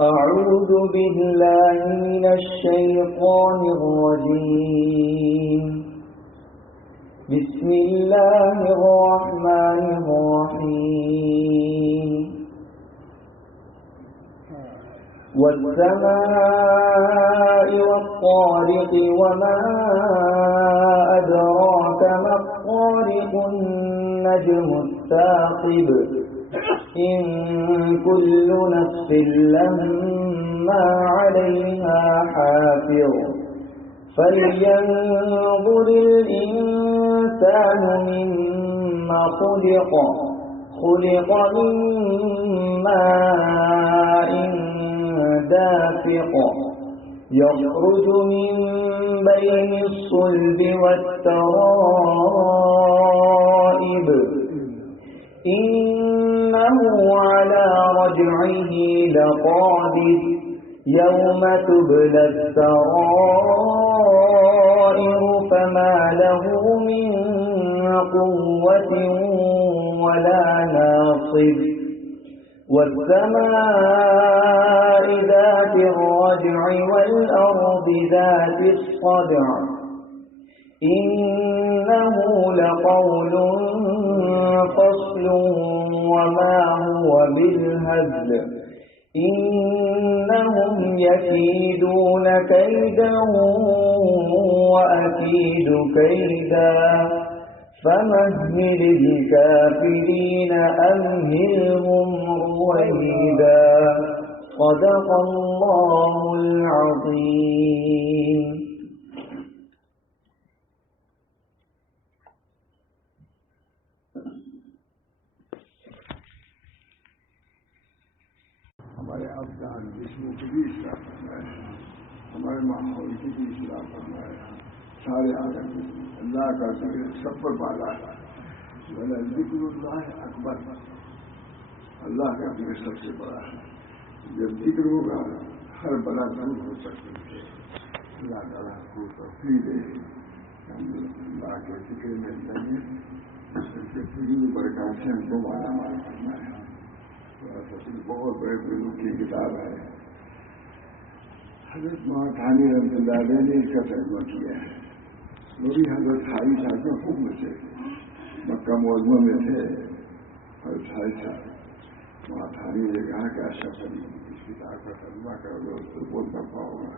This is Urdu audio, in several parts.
أعوذ بالله من الشيطان الرجيم. بسم الله الرحمن الرحيم. والسماء والطارق وما أدراك ما الطارق النجم الثاقب إن كل نفس لما عليها حافظ فلينظر الإنسان مما خلق من ماء دافق يخرج من بين الصلب والترائب إنه على رجعه لقادر يوم تبلى السرائر فما له من قوة ولا ناصر والسماء ذات الرجع والأرض ذات الصدع إنه لقول فصل وما هو بالهزل إنهم يكيدون كيدا وأكيد كيدا فمهل الكافرين أمهلهم رويدا صدق الله العظيم. ہمارے افغان جسموں کی بھی اصلاح فرمائے، ہمارے ماحول کی بھی اصلاح فرمائے، سارے عالم اللہ کا ذکر سب پر بالا ہے، ذکر اللہ اکبر، اللہ کا ذکر سب سے بڑا ہے، جب ذکر ہوگا ہر بلا دور ہو سکتی ہے۔ اللہ تعالیٰ کو توفیق دے ہم اللہ کے ذکر میں لگے، پوری برکات سے ہم کو مالا مال کرنا ہے۔ بہت بڑے بزرگ کی کتاب ہے، حضرت مہاتانی رحمۃ اللہ علیہ نے اس کا ترجمہ کیا ہے۔ نوری حضرت خالی صاحب کے حکم سے مکہ معظمہ میں تھے اور 2.5 سال مہاتانی نے کہا کہ اشرف علی اس کتاب کا ترجمہ کر دو اس کو بہت نفع ہوگا،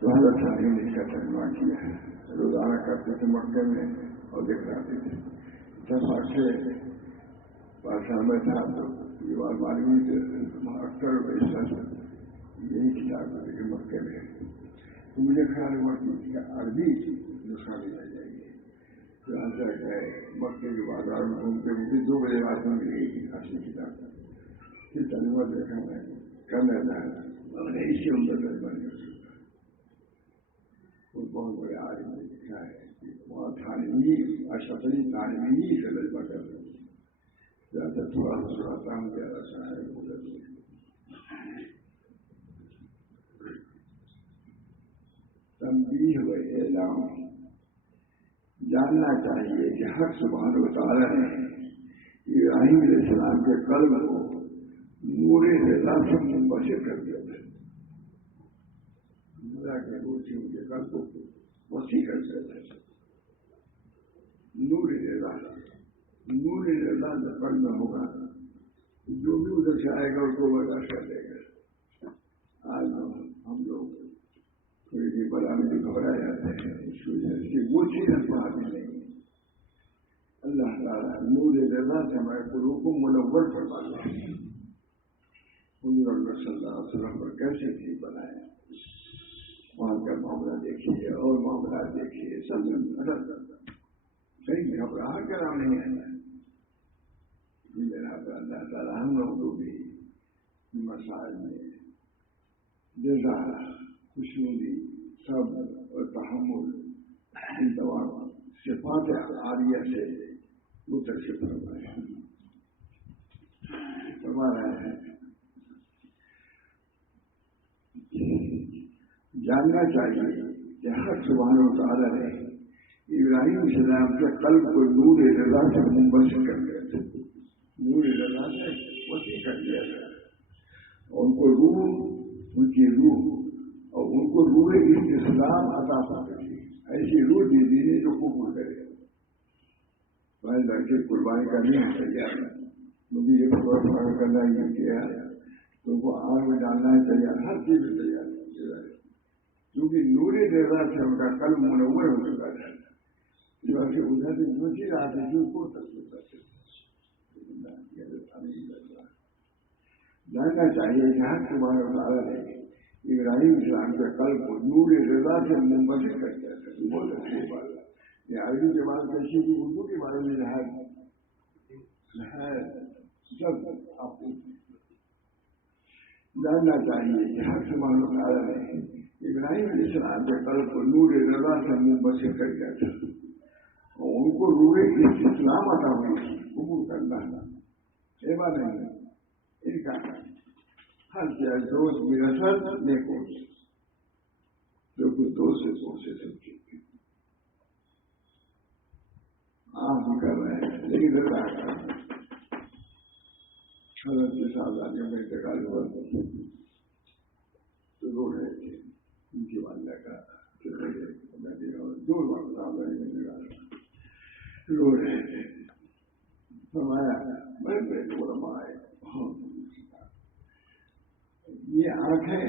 تو حضرت خالی نے اس کا ترجمہ کیا ہے۔ روزانہ کرتے تھے مکہ میں اور دکھلاتے تھے، جب سے بادشاہ میں تھا تو یہ بات معلوم سے اکثر ویسا یہی کتاب کہ مکے میں، تو مجھے خیال ہوا کہ اس کا عربی نسخہ لیا جائے گی، تو ایسا گئے مکے کے بازار میں گھوم کے مجھے 2 بجے رات میں ملی اصلی کتاب، پھر ترجمہ دیکھا میں کرنا چاہا، میں نے اسی عمدہ ترجمہ نہیں کر سکتا۔ وہ بہت بڑے عالم نے لکھا ہے کہ وہاں تعلیمی اشرف علی تعلیمی سے ترجمہ کر رہے زیادہ تھوڑا سناتا ہوں زیادہ سنائے تنبیہ و اعلام۔ جاننا چاہیے کہ حق سبحانہ و تعالیٰ نے ابراہیم علیہ السلام کے قلب کو نور رضا سے منبشر کر دیا تھا، اللہ کے نور سے ان کے قلب کو وسیع کر دیا تھا۔ نور رضا جب میں ہوگا جو بھی ادھر سے آئے گا اس کو برداشت کر لے گا۔ آج ہم لوگ تھوڑی سی بلا میں جو گھبرائے جاتے ہیں اس وجہ سے وہ چیز ہم کو حاصل نہیں۔ اللہ تعالیٰ نور رضا سے ہمارے قلوب کو منور فرماتا ہے۔ حضور صلی اللہ علیہ وسلم پر کیسے چیز بنائے، وہاں کا معاملہ دیکھیے اور معاملات دیکھیے، سب صحیح گھبراہٹ کا نام نہیں آتا ہے۔ اللہ تعالیٰ ہم لوگوں کو بھی مسائل میں جزا، خوشنودی، صبر اور تحمل، ان تمام صفات عالیہ سے متصف فرما رہے ہیں۔ جاننا چاہیے کہ حق سبحانہ و تعالیٰ نے ابراہیم علیہ السلام کے قلب کو نور رضا سے منبشر کر دیا تھا، نور رضا سے وسیع کر دیا تھا۔ اور ان کو روح، ان کی روح اور ان کو روح استسلام عطا فرمائے، ایسی روح دی دیجیے جو قبول کرے. بھائی لڑکے قربانی کرنی ہے تیار ہے، کیونکہ یہ فخر کرنا یہ کیا ہے، تم کو آگ میں ڈالنا ہے تیار، ہر چیز میں تیار ہے، کیونکہ نور رضا سے ان کا قلب منور ہو چکا ہے. ادھر سے جو چیز آتی تھی اس کو جاننا چاہیے کہ ہر تمہارے تعالیٰ نے ابراہیم اسلام کے قلب کو نور رضا سے منبشر کر دیا تھا. بہت اچھی بات ہے. یہ عربی کے بعد کیسی بھی اردو کے بارے میں ہے سب آپ کو جاننا چاہیے کہ ہر سبحانہ وتعالیٰ نے ابراہیم علیہ السلام کے قلب کو نور رضا سے منبشر کر دیا تھا اور ان کو روح اسلام عطا ہوئی قبول کرنا ایوا نہیں ان کا ہر کیا دوست میرا نیکو جو کوئی دوست سے سمجھے آپ بھی کر رہے ہیں لیکن حضرت کے سازادیوں میں انتقال ہوا تو رو رہے تھے ان کی والدہ کا دو وقت رو رہے تھے. فرمایا میں علماء یہ آنکھیں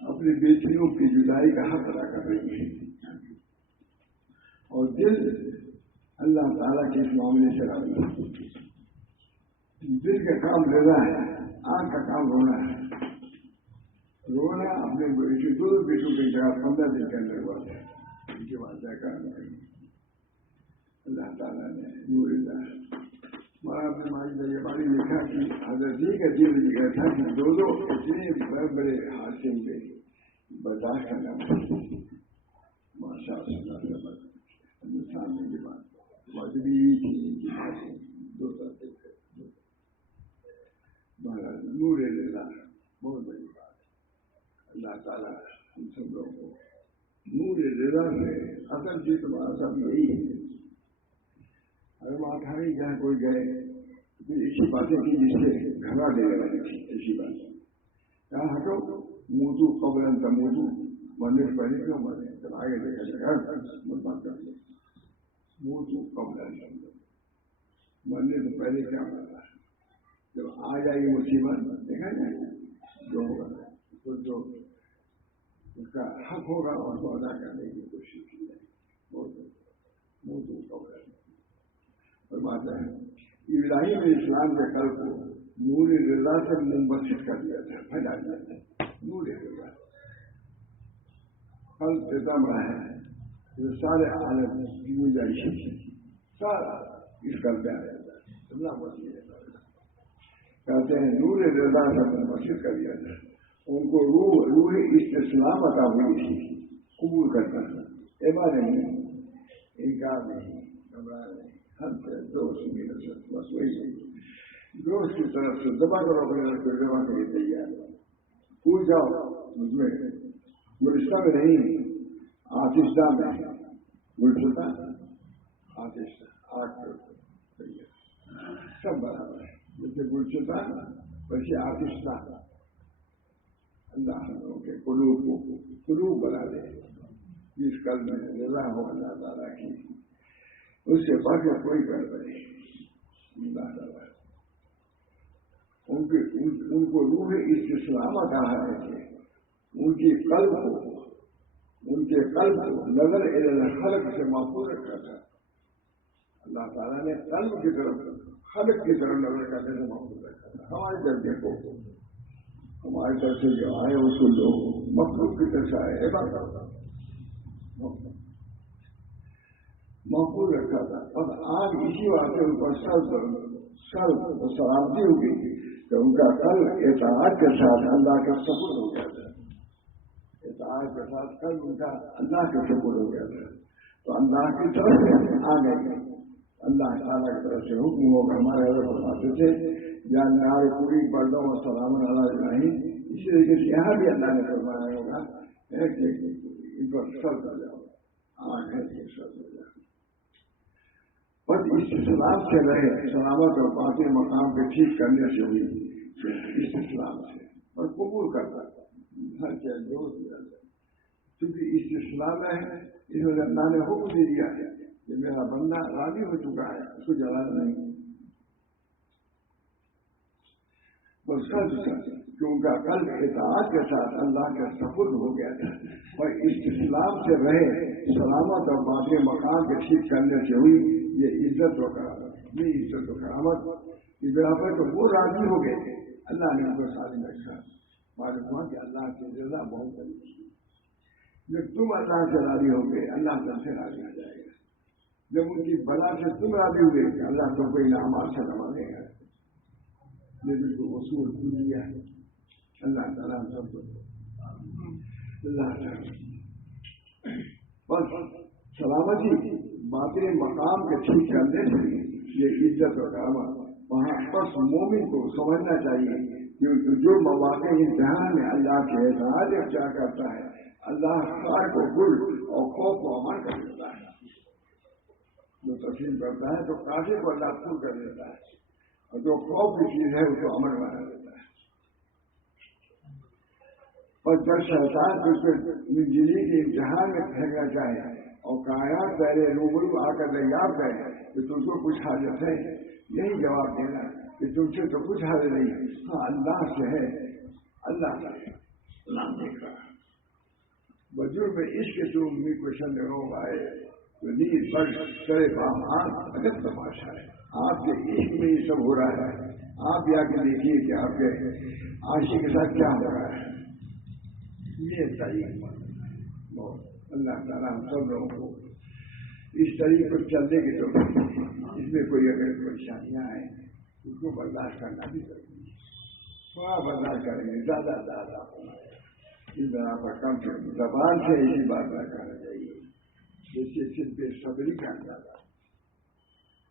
اپنی بیٹیوں کی جدائی کا حق ادا کر رہی ہیں اور دل اللہ تعالیٰ کے اس معاملے سے راضی ہے. دل کا کام لینا ہے، آنکھ کا کام رونا ہے. رونا اپنے بیٹے دو بیٹوں کی جگہ 15 دن کے اندر ہوا ہے. ان کے بعد جا کر اللہ تعالیٰ نے نور ہمارا اپنے مالی باری لکھا کہ حضرت جی کا دل لکھا تھا کہ دو اتنے بڑے بڑے حادثے میں برداشت کرنا ماشاء اللہ ہندوستان میں یہ بات واجبی تھی. دو نور رضا بہت بڑی بات ہے. اللہ تعالیٰ ہم سب لوگوں کو نور رضا سے اصل چیز تمہارا سب یہی ہے. اگر بات ہمیں جہاں کوئی گئے تو ایسی باتیں کی جس سے گھبرا دینے والی تھی. ایسی بات کہاں ہٹو موضوع قبل تموضوع مرنے سے پہلے کیوں مرے جب آگے دیکھا جائے بات کر لیں. موضوع قبل مرنے سے پہلے کیا مرنا ہے. جب آ جائے گی مصیبت دیکھا جائے جو ہوگا تو جو اس کا حق ہوگا اور کو ادا کرنے کی کوشش کی جائے. موضوع قبل اور بات ہے ابراہیم علیہ السلام کے قلب کو نور رضا سے منبشر کر دیا تھا، پھیلا دیا تھا. نور رضا قلب دم رہا ہے، سارے عالم کی گنجائش سارا اس قلب میں آ جاتا ہے. سننا پڑتی ہے کہتے ہیں نور رضا سے منبشر کر دیا تھا. ان کو روح استسلام عطا ہوئی تھی قبول کرنا. ایوا نہیں، انکار نہیں، گھبراہ نہیں. دوست کی نصرت بس وہی دوست کی طرف سے دبا کرو اپنے لڑکے دبا کے لیے تیار پوچھ جاؤ. اس میں گلشتہ میں نہیں آتشدہ میں گلشتہ آتشدہ آگ سب برابر ہے. جیسے گلشتہ ویسے آتشدہ اللہ کے قلوب کو قلوب بنا دے جس کل میں رضا ہو اللہ تعالیٰ کی اس سے بڑھ کر کوئی کر نہیں. ان کو روح استسلام عطا ہے کہ ان کے قلب کو نظر خلق سے محفوظ رکھا تھا. اللہ تعالیٰ نے قلب کی طرف خلق کی طرف نظر کرنے سے محفوظ رکھا تھا. ہمارے درجے کو ہمارے طرف سے جو آئے اس کو لوگ مخلوق کی طرف سے آئے بات محفوظ رکھا تھا. اور آج اسی واسطے ان پر سر سلامتی ہوگی کہ ان کا قلب اطاعت کے ساتھ اللہ کا سپرد ہو گیا تھا. اطاعت کے ساتھ قلب ان کا اللہ کا سپرد ہو گیا تھا. تو اللہ کی طرف سے آ گئے. اللہ تعالیٰ کی طرف سے حکم ہوگا. ہمارے حضرت فرماتے تھے یا نار پوری پردوں اور سلام علیہ نہیں. اسی طریقے سے یہاں بھی اللہ نے فرمایا ہوگا ان پر سر کر جاؤ آنکھ ہے کہ سر کر جاؤ. بس اس سلام سے رہے سلامت اور باقی مقام کے ٹھیک کرنے سے ہوئی استسلام سے اور قبول کرتا ہر چیز دوست کیونکہ استسلام ہے اس وجہ اللہ نے حکم دے دیا ہے کہ میرا بندہ راضی ہو چکا ہے اس کو جلانا نہیں بس کہ ان کا قلب اطاعت کے ساتھ اللہ کا سپرد ہو گیا تھا اور استسلام سے رہے سلامت اور باقی مقام کے ٹھیک کرنے سے ہوئی یہ عزت و کرامت یہ عزت و کرامت اس بنا پر تو وہ راضی ہو گئے تھے اللہ نے ان کو ساری رکھا معلوم ہوا کہ اللہ کی رضا بہت قریب ہے جب تم اللہ سے راضی ہو گئے اللہ تم سے راضی ہو جائے گا جب ان کی بلا سے تم راضی ہوئے کہ اللہ تم کو انعامات سے نوازے گا لیکن کو وصول کیا ہے اللہ تعالیٰ سب کو اللہ تعالیٰ بس سلامتی باطن مقام کے ٹھیک کرنے سے یہ عزت و کرامت وہاں بس مومن کو سمجھنا چاہیے کہ جو مواقع امتحان میں اللہ کے اعتراض اختیار کرتا ہے اللہ خیر کو گل اور خوف کو امن کر دیتا ہے جو تسلیم کرتا ہے تو کافی کو اللہ پور کر دیتا ہے اور جو خوف کی چیز ہے اس کو امن بنا دیتا ہے اور جب شیطان کو زندگی کے امتحان میں پھینکنا چاہے اور کائنات پہلے روبرو آ کر دریافت کرے کہ تم کو کچھ حاجت ہے یہی جواب دینا کہ تم سے تو کچھ حاجت نہیں ہاں اللہ سے ہے اللہ سے نام دیکھ رہا بزرگ میں عشق کے تم بھی کوشچن ہو آئے تو نیز بڑھ کرے بام اگر تماشا ہے آپ کے عشق میں یہ سب ہو رہا ہے آپ جا کے دیکھیے کہ آپ کے عاشق کے ساتھ کیا ہو رہا ہے یہ طریقہ اللہ تعالیٰ ہم سب لوگوں کو اس طریقے پر چلنے کے تو اس میں کوئی اگر پریشانیاں آئیں اس کو برداشت کرنا بھی ضروری ہے تھوڑا برداشت کریں گے زیادہ اس طرح پر کم سے زبان سے ایسی بات نہ کرنا چاہیے جیسے صرف بے صبری کا اندازہ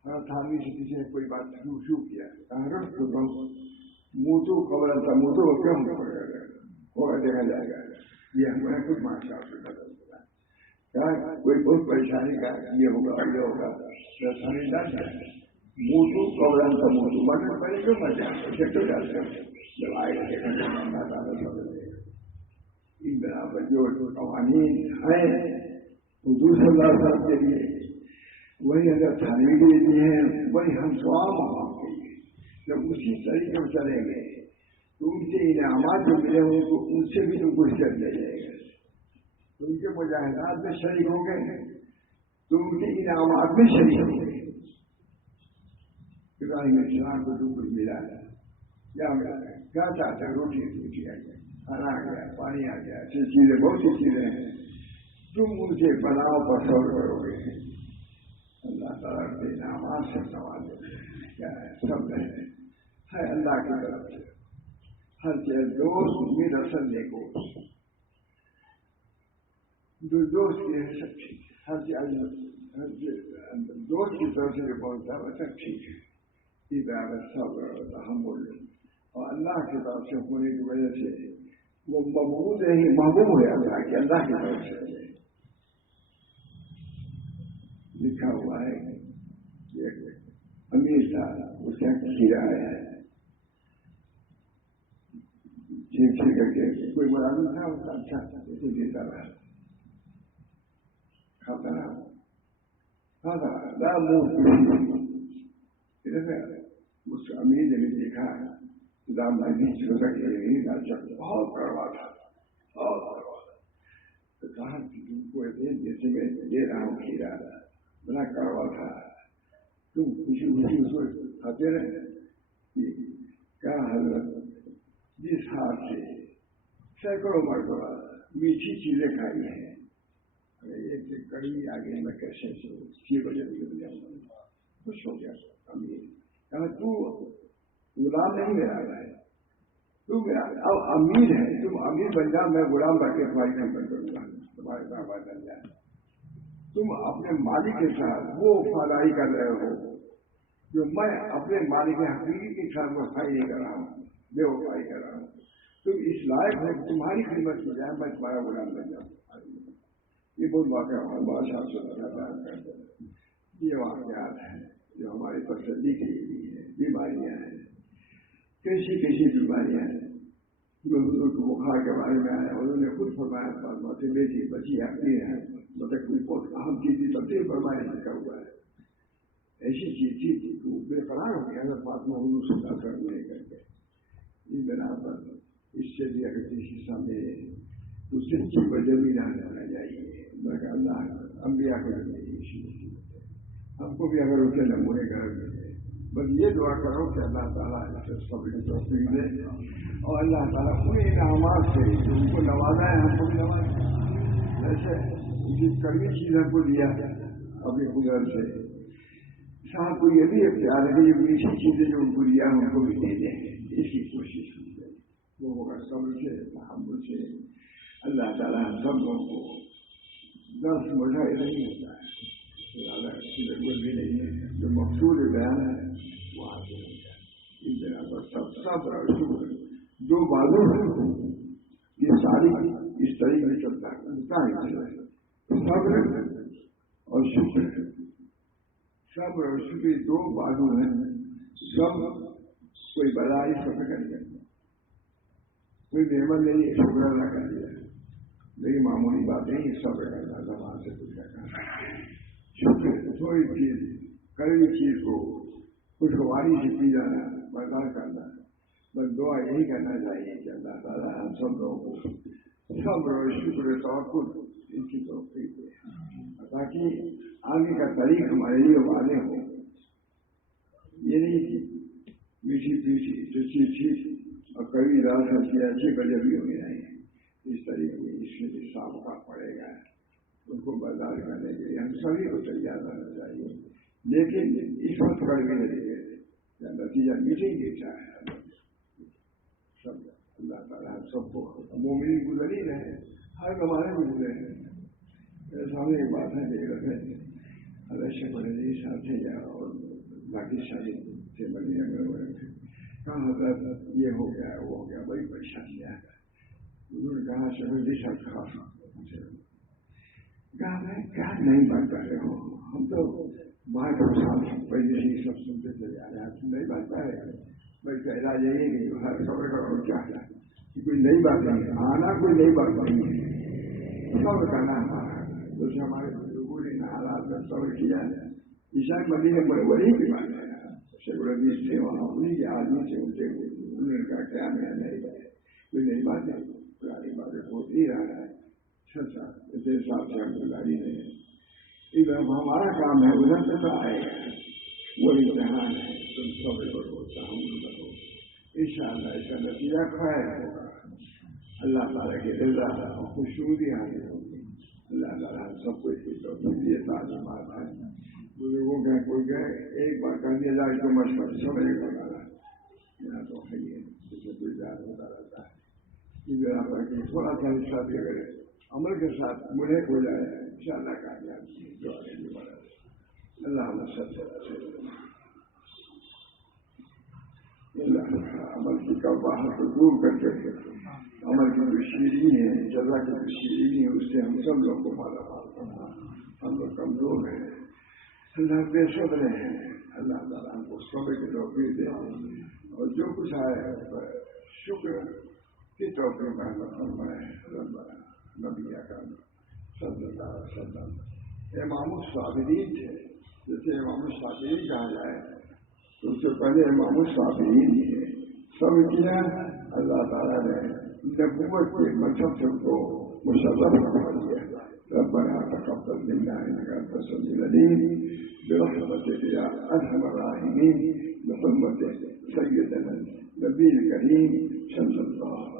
ہر تھامی سے کسی نے کوئی بات شروع کیا منہ تو خبر تھا منہ تو کیوں ہوگا دیکھا جائے گا یہ ہمیں خود ماشاء اللہ کوئی بہت پریشانی کا یہ ہوگا سمجھدار منہ تو خبر تھا منہ تو بڑھنے پہلے کیوں مر جائے جب آئے گا دیکھا ان بنا پر جو قوانین ہیں حضور صلی اللہ علیہ وسلم کے لیے وہی اگر تھانوی کے لیے ہیں وہی ہم سوام عوام کے لیے جب اسی طریقے سے چلیں گے تو ان سے انعامات جو ملے ہوں تو ان سے بھی تم کچھ کر دیا جائے گا ان کے مجاہدات میں شریک ہوں گے تو ان کے انعامات میں شریک ہوں گے ابراہیم علیہ السلام کو جو کچھ ملا ہے کیا ملا ہے کیا چاہتے ہیں روٹی آ گیا کھانا آ گیا پانی آ گیا ایسی چیزیں بہت سی چیزیں ہیں تم ان سے بناؤ پر صبر کرو گے اللہ تعالیٰ کے انعامات سے نوازے کیا ہے سب رہتے ہے اللہ کی طرف سے ہر چیز دوست امید اصل دیکھو جو دوست کی ہے سب ٹھیک ہے ہر چیز دوست کی طرف سے جو پہنچتا ہے وہ سب ٹھیک ہے عبادت صبر تحمل اور اللہ کی طرف سے ہونے کی وجہ سے وہ مقبول ہے ہی محبوب ہو جاتا ہے کہ اللہ کی طرف سے لکھا ہوا ہے امیر تھا اس کا کھیرا ہے ٹھیک کر کے کوئی ملازم تھا اس کا اچھا اسے دیتا رہا کھاتا رہا اس امیر نے بھی دیکھا بہت کڑوا تھا بہت کڑوا تھا تو کہا کہ تم کو جیسے میں دے رہا ہوں کھیرا بنا کڑوا تھا تم خوشی خوشی اس کو کھاتے رہے کیا حضرت جس ہاتھ سے سینکڑوں مرتبہ میٹھی چیزیں کھائی ہیں ایک کڑی آگے میں کیسے 6 بجے خوش ہو گیا امیر کہا تو غلام نہیں میرا ہے تو میرا اب امیر ہے تم امیر بن جاؤ میں غلام بن کے تمہاری نہیں بن کروں گا تمہارے بابا بن جائے تم اپنے مالک کے ساتھ وہ وفاداری کر رہے ہو جو میں اپنے مالک حقیقی کے ساتھ وفائی نہیں کر رہا ہوں بے وفائی کر رہا ہوں تم اس لائق ہو تمہاری خدمت کی جائے میں تمہارا غلام بن جاؤں یہ بہت واقعہ بادشاہ سے یہ واقعات ہیں جو ہماری تسلی کے لیے بیماریاں ہیں کیسی بیماریاں ہیں. حضور کو بخار کے بارے میں آیا, انہوں نے خود فرمایا فاطمہ سے بیٹی بچی آتی ہے, مطلب کوئی بہت اہم چیز کی تبدیل فرمایا لکھا ہوا ہے. ایسی چیز تھی تو بے قرار ہو گیا اگر فاطمہ حضور سے نہ کرنے کر کے. اس بنا پر اس سے بھی اگر کسی سامنے تو سچی وجہ بھی نہ رہنا چاہیے. مگر اللہ انبیاء کے لیے ہم کو بھی اگر اسے نمونے کر دیں, بس یہ دعا کرو کہ اللہ تعالیٰ صبر کی توفیق دے, اور اللہ تعالیٰ ان انعامات سے جو ان کو نوازا ہے ہم کو بھی نوازا. ایسے اسی کڑوی چیز ہم کو دیا اپنی قدرت سے, صاحب کو یہ بھی اختیار ہے کہ یہ میٹھی چیزیں جو ان کو دیا ہم کو بھی دے دیں. اس کی کوشش کی جائے, وہ ہوگا صبر سے تحمل سے. اللہ تعالیٰ ہم سب لوگوں کو دس مجھے نہیں ہوتا ہے, ضرورت بھی نہیں ہے, جو مقصود بیان ہے وہ حاصل ہو جائے. اس بنا پر سب جو بازو ہے یہ ساری اس طریقے سے چلتا ہے. صبر اور شکر, صبر اور شکر دو بازو ہیں. سب کوئی بلائی صبر کر دیا, کوئی نعمت نہیں شکر ادا کر دیا, لیکن معمولی بات نہیں صبر کرنا زبان سے کچھ کرنا. شکر تھوڑی چیز کڑوی چیز کو خوشگواری سے پی جانا, برداشت کرنا. بس دعا یہی کرنا چاہیے کہ اللہ تعالیٰ ہم سب لوگوں کو صبر اور شکر توکل ان کی توفیق دے, تاکہ آگے کا طریق ہمارے لیے واضح ہو. یہ نہیں کہ میٹھی پیٹھی چچی چیز اور کبھی رات ہنسی اچھی بجے بھی ہوئی نہیں. اس طریقے اس میں بھی سابقہ پڑے گا, ان کو برداشت کرنے کے لیے ہم سبھی کو تیار رہنا چاہیے. لیکن اس وقت کڑوی نہیں ہے, نتیجہ میٹھی دیتا ہے. سب اللہ تعالیٰ سب کو مومنین گزری رہے, ہر زمانے میں گزرے ہیں. میرے سامنے ایک بات ہے, دیکھ رہے حضرت شیخ علی صاحب تھے یا اور باقی سارے تھے مدینہ میں ہوئے تھے. کہاں حضرت یہ ہو گیا وہ ہو گیا, بڑی پریشانی ہے. انہوں نے کہا شیخ علی صاحب خاص کہا میں کیا نہیں بات کر رہے ہو, ہم تو بہت سال پہلے ہی سب سنتے چلے آ رہے ہیں, تم نہیں بات کر رہے. بھائی پہلا یہی ہے کہ ہر خبر کا اور کیا ہے کہ کوئی نئی بات نہیں ہے, آنا کوئی نئی بات نہیں ہے. صبر کرنا ہمارا, جیسے ہمارے بزرگوں نے حالات میں صبر کیا ہے. عیسائی مدینے میں وہی کی بات ہے, شیخ الحدیث تھے وہاں, انہیں کے آدمی سے اٹھے ہوئے, انہوں نے کہا کیا میں نہیں ہے, کوئی نئی بات نہیں, پرانی باتیں ہوتی ہی رہا ہے. سچا ایسے حساب سے ہم گزاری نہیں ہے. ادھر ہمارا کام ہے, ادھر سے آئے گا وہ امتحان ہے. تم صبر کرو, تحمل کرو, انشاءاللہ اس کا نتیجہ خیر ہوگا. اللہ تعالیٰ کی رضا اور خوشنودی حاصل ہوگی. اللہ تعالیٰ سب کو اس کی توفیق یہ تعلیمات ہے. بزرگوں کے کوئی گئے ایک بار کر دیا جائے تو مشورہ سب ایک بتا رہا ہے, یہاں تو ہے یہ جسے کوئی یاد ہوتا رہتا ہے. اس بنا پر کہ تھوڑا سا حصہ بھی اگر عمل کے ساتھ ملے ہو جائے انشاءاللہ کامیاب جو آگے بھی بڑھا. اللہ ہم سب سے عمل کی کباہت کو دور کر کے عمل کی جو شیرینی ہے, جزا کی جو شیرینی ہے, اس سے ہم سب لوگ کو مالا مال کرنا. ہم لوگ کمزور ہیں, اللہ بے صبر ہیں. اللہ تعالیٰ ہم کو صبر کی توفیق دے, اور جو کچھ آئے شکر کی توفیق کا فرمائے. نبی اکرم صلی اللہ علیہ وسلم امام الصابرین تھے. جیسے امام الصابرین کہا جائے تو اس سے پہلے امام الصابرین ہے. سب کیا اللہ تعالیٰ نے نبوت کے مذہب سے ان کو مشرف کروا دیا. ربنا تقبل منا انك انت السميع العليم برحمتك يا ارحم الراحمين بحرمة سيدنا النبي الكريم صلى الله عليه وسلم.